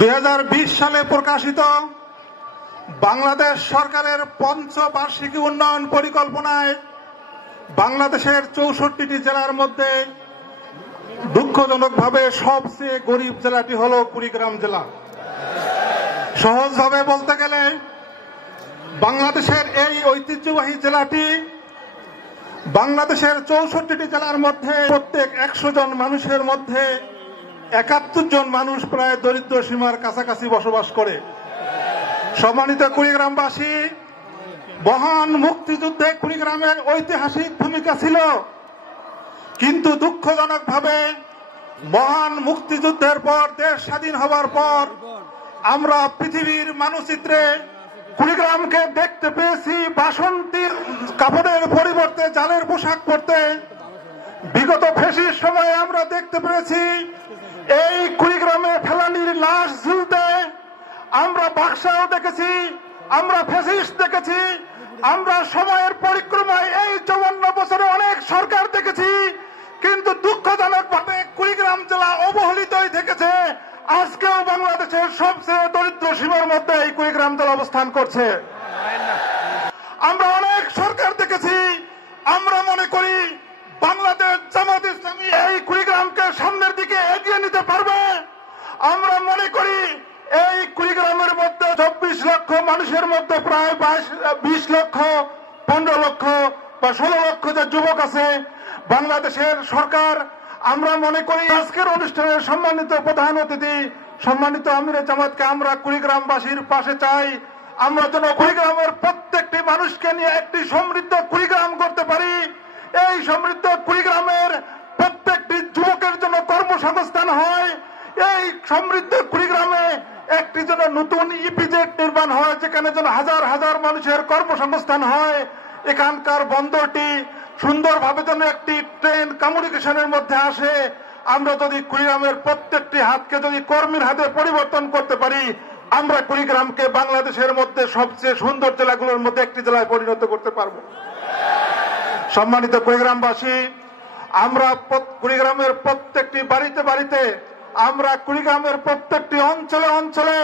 2020 সালে প্রকাশিত বাংলাদেশ সরকারের পঞ্চবার্ষিকী উন্নয়ন পরিকল্পনায় বাংলাদেশের 64টি জেলার মধ্যে দুঃখজনকভাবে সবচেয়ে গরিব জেলাটি হল কুড়িগ্রাম জেলা। সহজভাবে বলতে গেলে বাংলাদেশের এই ঐতিহ্যবাহী জেলাটি বাংলাদেশের 64টি জেলার মধ্যে প্রত্যেক 100 জন মানুষের মধ্যে 71 জন মানুষ প্রায় দরিদ্র সীমার কাছাকাছি বসবাস করে। সম্মানিত কুড়িগ্রামবাসী, মহান মুক্তিযুদ্ধে কুড়িগ্রামের ঐতিহাসিক ভূমিকা ছিল, কিন্তু দুঃখজনকভাবে মহান মুক্তিযুদ্ধের পর দেশ স্বাধীন হওয়ার পর আমরা পৃথিবীর মানচিত্রে কুড়িগ্রামকে দেখতে পেয়েছি বাসন্তীর কাপড়ের পরিবর্তে জালের পোশাক পরতে। বিগত ফ্যাসিস্ট সময়ে আমরা দেখতে পেরেছি এই কুড়িগ্রামে ফেলানির লাশ ঝুলতে। আমরা বাক্সাও দেখেছি, আমরা ফ্যাসিস্ট দেখেছি, আমরা সময়ের পরিক্রমায় এই 54 বছরে অনেক সরকার দেখেছি, কিন্তু দুঃখজনকভাবে কুড়িগ্রাম জেলা অবহেলিতই থেকেছে। আজকেও বাংলাদেশের সবচেয়ে দরিদ্র সীমার মধ্যে এই কুড়িগ্রাম জেলা অবস্থান করছে। আমরা অনেক সরকার দেখেছি, আমরা মনে করি বাংলাদেশ জামাত ইসলামী এই কুড়িগ্রামকে সামনের দিকে এগিয়ে নিতে পারবে। আমরা মনে করি এই কুড়িগ্রামের মধ্যে 24 লক্ষ মানুষের মধ্যে প্রায় 20 লক্ষ, 15 লক্ষ বা 16 লক্ষ যে যুবক আছে বাংলাদেশের সরকার। আমরা মনে করি আজকের অনুষ্ঠানের সম্মানিত প্রধান অতিথি সম্মানিত আমিরে জামাতকে আমরা কুড়িগ্রামবাসীর পাশে চাই। আমরা যেন কুড়িগ্রামের প্রত্যেকটি মানুষকে নিয়ে একটি সমৃদ্ধ কুড়িগ্রাম করতে পারি। এই সমৃদ্ধ কুড়িগ্রামের প্রত্যেকটি যুবকের জন্য কর্মসংস্থান হয়। এই সমৃদ্ধ কুড়িগ্রামে একটি যেন নতুন ইপিজেড নির্মাণ হয়, যেখানে যেন হাজার হাজার মানুষের কর্মসংস্থান হয়। এখানকার বন্দরটি সুন্দরভাবে যেন একটি ট্রেন কমিউনিকেশনের মধ্যে আসে। আমরা যদি কুড়িগ্রামের প্রত্যেকটি হাতকে যদি কর্মীর হাতে পরিবর্তন করতে পারি, আমরা কুড়িগ্রামকে বাংলাদেশের মধ্যে সবচেয়ে সুন্দর জেলাগুলোর মধ্যে একটি জেলায় পরিণত করতে পারব। সম্মানিত কুড়িগ্রামবাসী, আমরা কুড়িগ্রামের প্রত্যেকটি বাড়িতে বাড়িতে, আমরা কুড়িগ্রামের প্রত্যেকটি অঞ্চলে অঞ্চলে,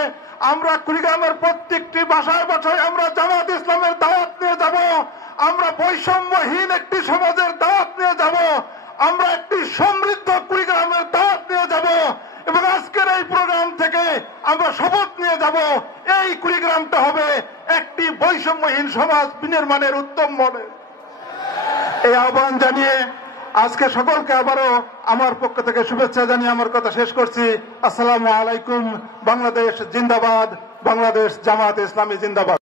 আমরা কুড়িগ্রামের প্রত্যেকটি বাসায় বাসায় আমরা জামাত ইসলামের দাওয়াত নিয়ে যাব। আমরা বৈষম্যহীন একটি সমাজের দাওয়াত নিয়ে যাব। আমরা একটি সমৃদ্ধ কুড়িগ্রামের দাওয়াত নিয়ে যাব এবং আজকের এই প্রোগ্রাম থেকে আমরা শপথ নিয়ে যাব এই কুড়িগ্রামটা হবে একটি বৈষম্যহীন সমাজ বিনির্মাণের উত্তম মডেল। এই আহ্বান জানিয়ে আজকে সকলকে আবারও আমার পক্ষ থেকে শুভেচ্ছা জানিয়ে আমার কথা শেষ করছি। আসসালামু আলাইকুম। বাংলাদেশ জিন্দাবাদ, বাংলাদেশ জামাত ইসলামী জিন্দাবাদ।